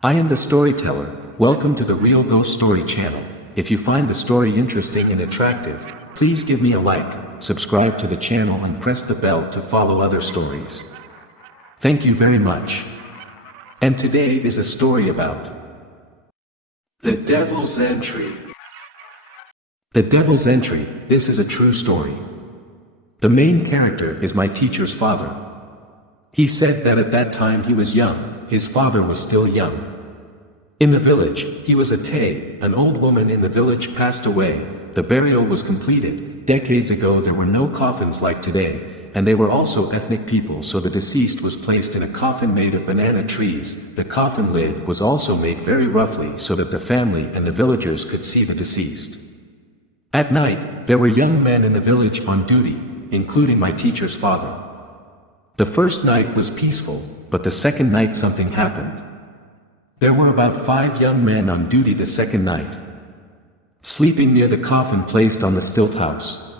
I am the storyteller. Welcome to the Real Ghost Story channel. If you find the story interesting and attractive, please give me a like, subscribe to the channel and press the bell to follow other stories. Thank you very much. And today is a story about The Devil's Entry. The Devil's Entry, this is a true story. The main character is my teacher's father. He said that at that time he was young, his father was still young. In the village, he was a Tay, an old woman in the village passed away, the burial was completed. Decades ago there were no coffins like today, and they were also ethnic people, so the deceased was placed in a coffin made of banana trees. The coffin lid was also made very roughly so that the family and the villagers could see the deceased. At night, there were young men in the village on duty, including my teacher's father. The first night was peaceful, but the second night something happened. There were about 5 young men on duty the second night, sleeping near the coffin placed on the stilt house.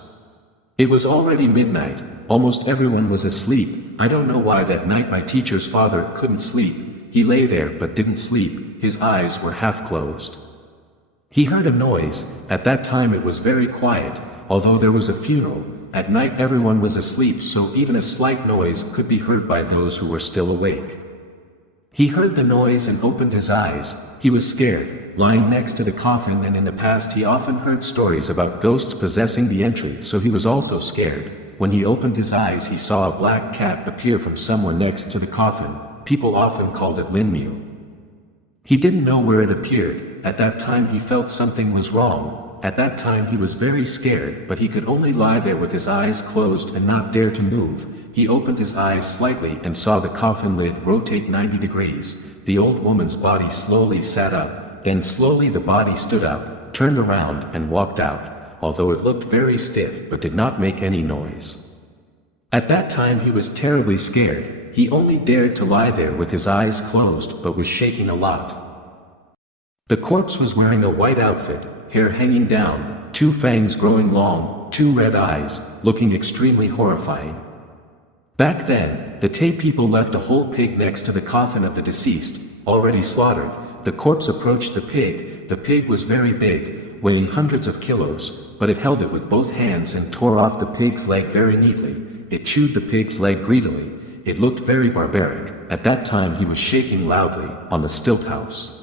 It was already midnight, almost everyone was asleep. I don't know why that night my teacher's father couldn't sleep. He lay there but didn't sleep, his eyes were half closed. He heard a noise. At that time it was very quiet, although there was a funeral. At night everyone was asleep, so even a slight noise could be heard by those who were still awake. He heard the noise and opened his eyes. He was scared, lying next to the coffin, and in the past he often heard stories about ghosts possessing the entry, so he was also scared. When he opened his eyes he saw a black cat appear from somewhere next to the coffin. People often called it Linmew. He didn't know where it appeared. At that time he felt something was wrong. At that time he was very scared, but he could only lie there with his eyes closed and not dare to move. He opened his eyes slightly and saw the coffin lid rotate 90 degrees. The old woman's body slowly sat up, then slowly the body stood up, turned around and walked out, although it looked very stiff but did not make any noise. At that time he was terribly scared. He only dared to lie there with his eyes closed but was shaking a lot. The corpse was wearing a white outfit, hair hanging down, 2 fangs growing long, 2 red eyes, looking extremely horrifying. Back then, the Tay people left a whole pig next to the coffin of the deceased, already slaughtered. The corpse approached the pig. The pig was very big, weighing hundreds of kilos, but it held it with both hands and tore off the pig's leg very neatly. It chewed the pig's leg greedily. It looked very barbaric. At that time he was shaking loudly, on the stilt house.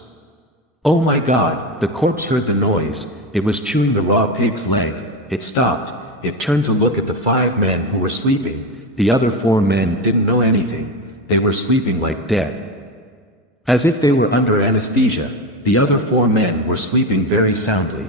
Oh my God, the corpse heard the noise. It was chewing the raw pig's leg. It stopped. It turned to look at the 5 men who were sleeping. The other 4 men didn't know anything. They were sleeping like dead, as if they were under anesthesia. The other 4 men were sleeping very soundly.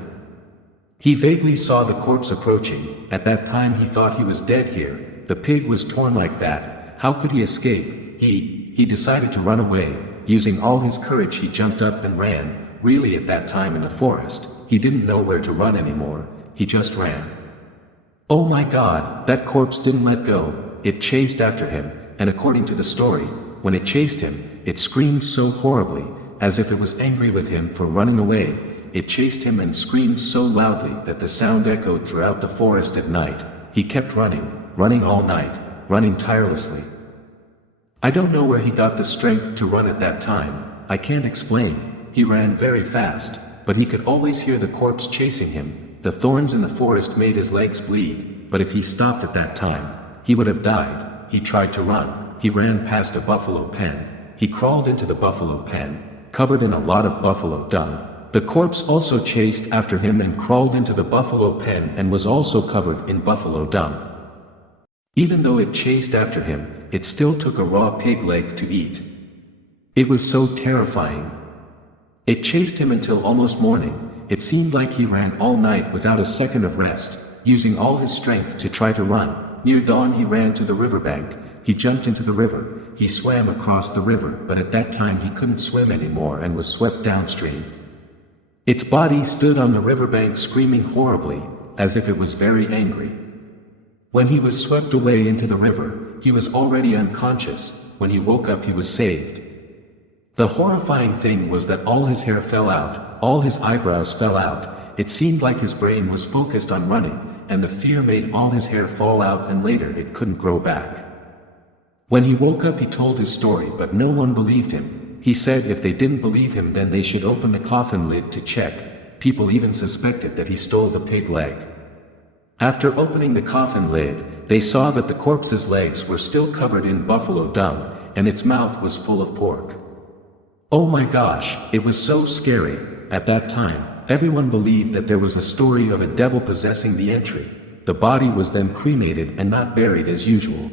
He vaguely saw the corpse approaching. At that time he thought he was dead here. The pig was torn like that. How could he escape? He decided to run away. Using all his courage he jumped up and ran. Really, at that time in the forest, he didn't know where to run anymore. He just ran. Oh my God, that corpse didn't let go. It chased after him, and according to the story, when it chased him, it screamed so horribly, as if it was angry with him for running away. It chased him and screamed so loudly that the sound echoed throughout the forest at night. He kept running all night, running tirelessly. I don't know where he got the strength to run at that time. I can't explain. He ran very fast, but he could always hear the corpse chasing him. The thorns in the forest made his legs bleed, but if he stopped at that time, he would have died. He tried to run. He ran past a buffalo pen. He crawled into the buffalo pen, covered in a lot of buffalo dung. The corpse also chased after him and crawled into the buffalo pen and was also covered in buffalo dung. Even though it chased after him, it still took a raw pig leg to eat. It was so terrifying. It chased him until almost morning. It seemed like he ran all night without a second of rest, using all his strength to try to run. Near dawn he ran to the riverbank. He jumped into the river. He swam across the river, but at that time he couldn't swim anymore and was swept downstream. Its body stood on the riverbank screaming horribly, as if it was very angry. When he was swept away into the river, he was already unconscious. When he woke up he was saved. The horrifying thing was that all his hair fell out, all his eyebrows fell out. It seemed like his brain was focused on running, and the fear made all his hair fall out, and later it couldn't grow back. When he woke up he told his story, but no one believed him. He said if they didn't believe him then they should open the coffin lid to check. People even suspected that he stole the pig leg. After opening the coffin lid, they saw that the corpse's legs were still covered in buffalo dung, and its mouth was full of pork. Oh my gosh, it was so scary. At that time, everyone believed that there was a story of a devil possessing the entry. The body was then cremated and not buried as usual.